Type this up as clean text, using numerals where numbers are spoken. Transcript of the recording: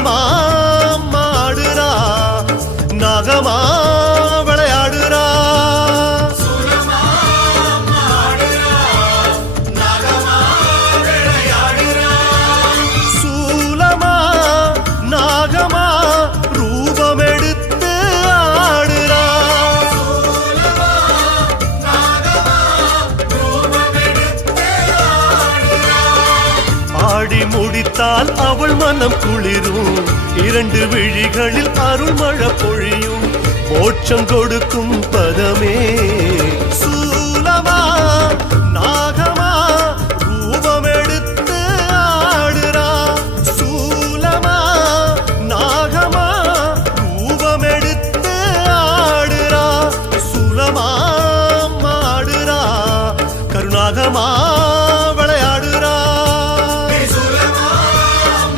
நாகமா மாடுறா நாகமா விளையாடுறா சூலமா நாகமா ரூபம் எடுத்து ஆடுறா ஆடி முடித்தால் அவள் மனம் குளிரும் இரண்டு விழிகளில் அருள்மழை பொழியும் மோட்சம் கொடுக்கும் பதமே சூலமா